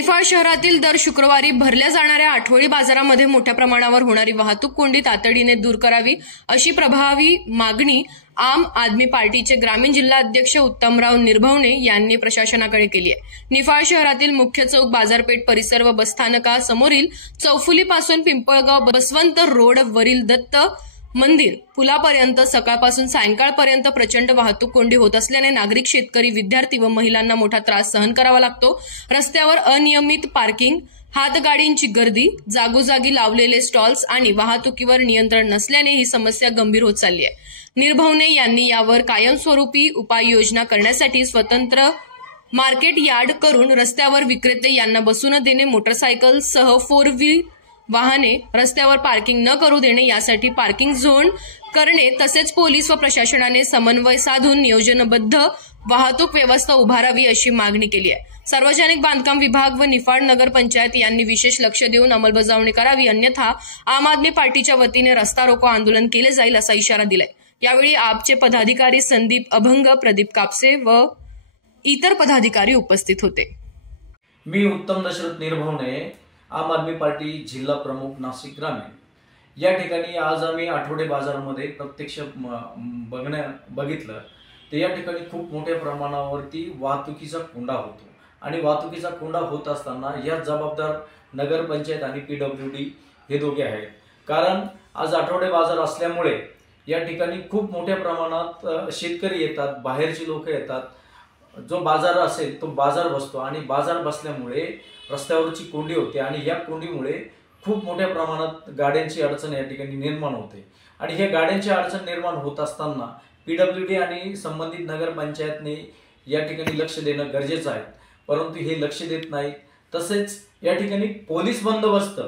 निफाड शहरातील दर शुक्रवारी भरल्या जाणाऱ्या आठवडी बाजारामध्ये मोठ्या प्रमाणावर होणारी वाहतूक कोंडी तातडीने दूर करावी अशी प्रभावी मागणी आम आदमी पार्टीचे ग्रामीण जिल्हा अध्यक्ष उत्तमराव निर्भवणे यांनी प्रशासनाकडे केली आहे। निफाड शहरातील मुख्य चौक, बाजारपेठ परिसर व बसस्थानकासमोरील चौफुलीपासून पिंपळगाव बसवंत रोड वरील दत्त मंदिर पुलापर्यंत सकाळपासून सायंकाळपर्यंत प्रचंड वाहतूक कोंडी होत असल्याने नागरिक, शेतकरी, विद्यार्थी व महिलांना मोठा त्रास सहन करावा लागतो। रस्त्यावर अनियमित पार्किंग, हातगाडींची गर्दी, जागोजागी लावलेले स्टॉल्स आणि वाहतुकीवर नियंत्रण नसल्याने ही समस्या गंभीर होत चालली आहे। निर्भवणे यांनी यावर कायमस्वरूपी उपाययोजना करण्यासाठी स्वतंत्र मार्केट यार्ड करून रस्त्यावर विक्रेते यांना बसू न देणे, मोटरसायकलसह 4 व्हील वाहने रस्त्यावर पार्किंग न करू देणे यासाठी पार्किंग झोन करणे तसेच पोलीस व प्रशासनाने समन्वय साधून नियोजनबद्ध वाहतूक व्यवस्था उभारावी अशी मागणी केली आहे। सार्वजनिक बांधकाम विभाग व निफाड नगर पंचायत यांनी विशेष लक्ष देऊन अंमलबजावणी करावी, अन्यथा आम आदमी पार्टीच्या वतीने रस्ता रोको आंदोलन केले जाईल असा इशारा दिलाय। यावेळी आपचे पदाधिकारी संदीप अभंग, प्रदीप कापसे व इतर पदाधिकारी उपस्थित होते। मी उत्तम दशरथ निर्भवणे, आम आदमी पार्टी जिल्हा प्रमुख नाशिक ग्रामीण। या ठिकाणी आज आम्ही आठवडे बाजारामध्ये प्रत्यक्ष बघितलं तर या ठिकाणी खूप मोठ्या प्रमाणावरती वाहतुकीचा कोंडा होतो आणि वाहतुकीचा कोंडा होत असताना या जबाबदार नगरपंचायत आणि PWD हे दोघे आहेत। कारण आज आठवडे बाजार असल्यामुळे या ठिकाणी खूप मोठ्या प्रमाणात शेतकरी येतात, बाहेरची लोक येतात, जो बाजार असेल तो बाजार बसतो आणि बाजार बसल्यामुळे रस्त्यावरची कोंडी होते आणि या कोंडीमुळे खूप मोठ्या प्रमाणात गाड्यांची अडचण या ठिकाणी निर्माण होते आणि हे गाड्यांची अडचण निर्माण होत असताना PWD आणि संबंधित नगरपंचायतने या ठिकाणी लक्ष देणं गरजेचं आहे, परंतु हे लक्ष देत नाही। तसेच या ठिकाणी पोलीस बंदोबस्त,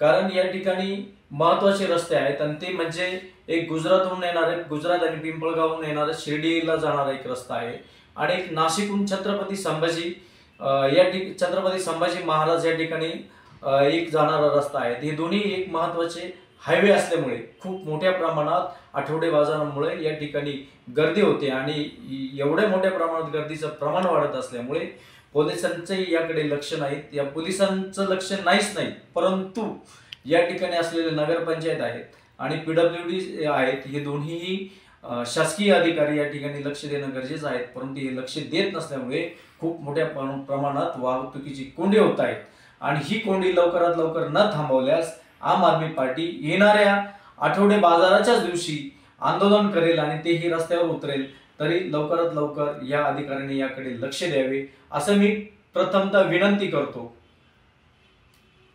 कारण या ठिकाणी महत्त्वाचे रस्ते आहेत आणि ते म्हणजे एक गुजरातहून येणारे, गुजरात आणि पिंपळगावहून येणारे शिर्डीला जाणारा एक रस्ता आहे आणि एक नाशिकहून छत्रपती संभाजी महाराज या ठिकाणी एक जाणारा रस्ता आहे। हे दोन्ही एक महत्त्वाचे हायवे असल्यामुळे खूप मोठ्या प्रमाणात आठवडे बाजारामुळे या ठिकाणी गर्दी होते आणि एवढ्या मोठ्या प्रमाणात गर्दीचं प्रमाण वाढत असल्यामुळे पोलिसांचे याकडे लक्ष नाही। या पोलिसांचं लक्ष नाहीच नाही, परंतु या ठिकाणी असलेले नगरपंचायत आहेत आणि PWD आहेत, हे दोन्हीही शासकीय अधिकारी या ठिकाणी लक्ष देणं गरजेचं आहे, परंतु हे लक्ष देत नसल्यामुळे खूप मोठ्या प्रमाणात वाहतुकीची कोंडी होत आहेत आणि ही कोंडी लवकरात लवकर न थांबवल्यास आम आदमी पार्टी येणाऱ्या आठवडे बाजाराच्याच दिवशी आंदोलन करेल आणि तेही रस्त्यावर उतरेल। तरी लवकरात लवकर या अधिकाऱ्यांनी याकडे लक्ष द्यावे असं मी प्रथमतः विनंती करतो।